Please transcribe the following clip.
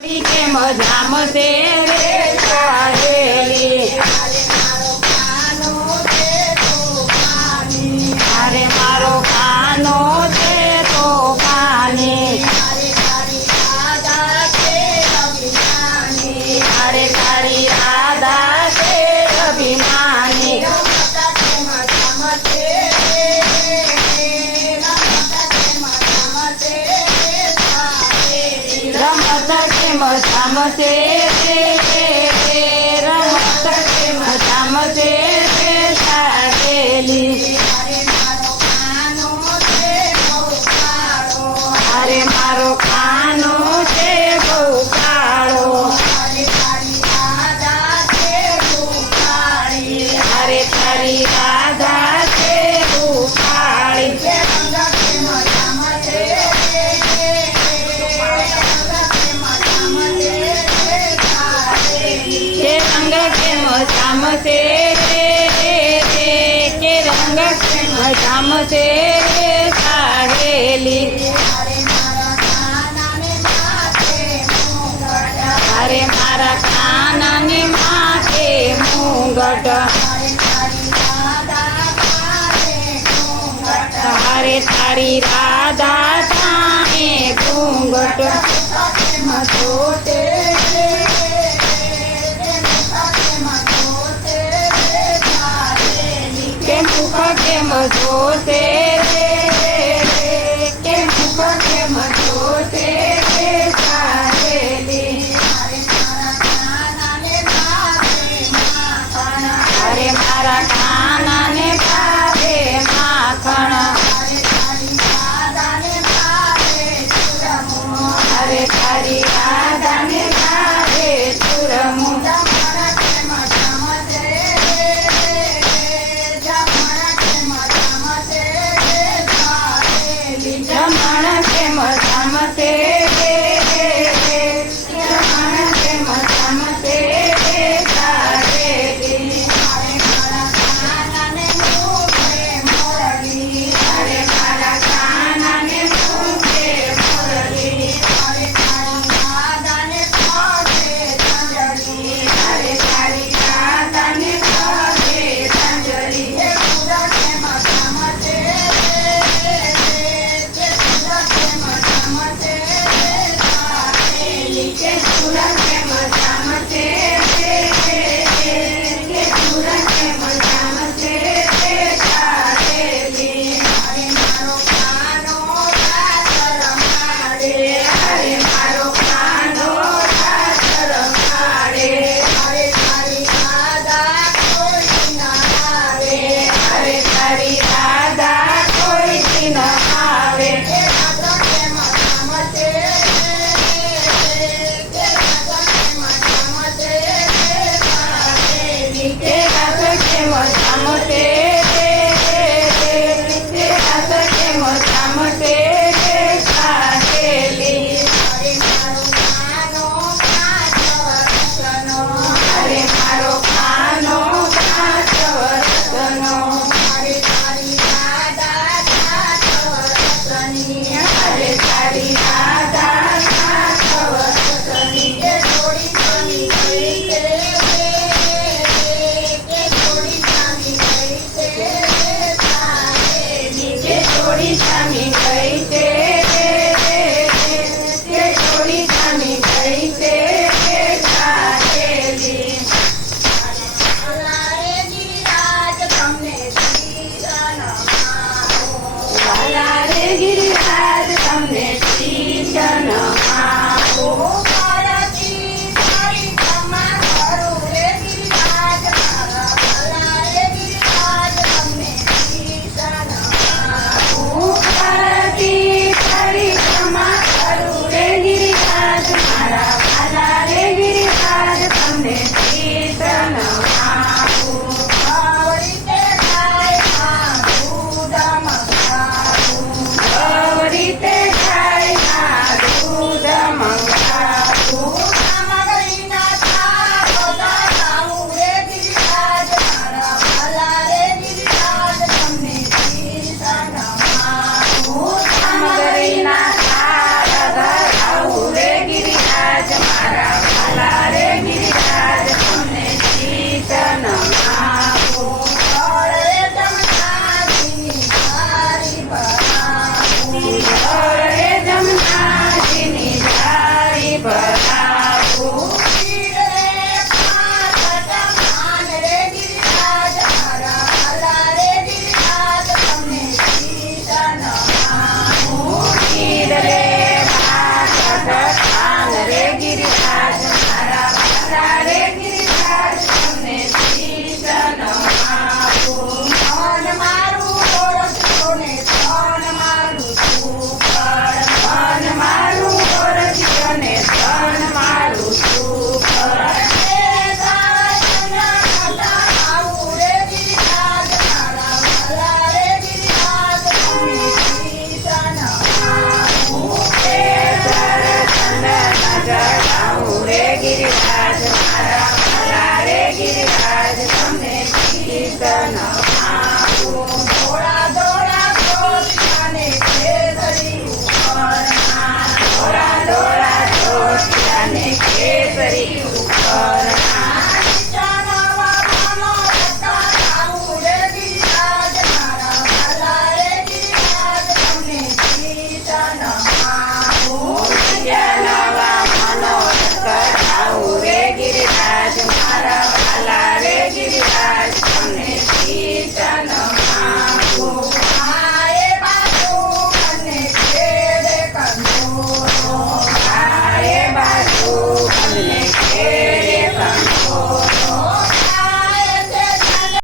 કે મજામાં છે રે સહેલી અરે મારો કાનો છે તો પાની અરે તારી રાધા છે અભિમાની રમત કે મજામાં છે રમત કે મજામાં છે સહેલી અરે મારો કાનો છે બહુ કાળો અરે તારી રાધા છે બહુ કાળી કે રંગ કે મજામાં છે કે રંગ કે મજામાં છે સહેલી અરે મારા કાનાને માથે મુંગટ અરે તારી રાધા તાને ઘૂંઘટ કે મુખ કેમ જોતે કે મુખ કેમ જોતે સહેલી અરે મારા કાનાને ભાવે માખણ અરે તારી રાધાને ભાવે ચૂરમું જમણ કે મજામાં છે જમણ કે મજામાં છે સહેલી અરે મારા કાનાને મુખે મોરલી અરે તારી રાધાને ભાવે અંજલિ કે સુરત કે મજામાં છે કે સુરત કે મજામાં છે સહેલી અરે મારો કાનો રાત રમાડે અરે તારી રાધા કોઈથી ન આવે રે ગિરિરાજ મારા વાલા રે ગિરિરાજ તમને કીર્તન ગાવું ધોળા ધોળા ધોતિયાને કેસરી ઉપરના ધોળા ધોળા ધોતિયાને કેસરી ઉપર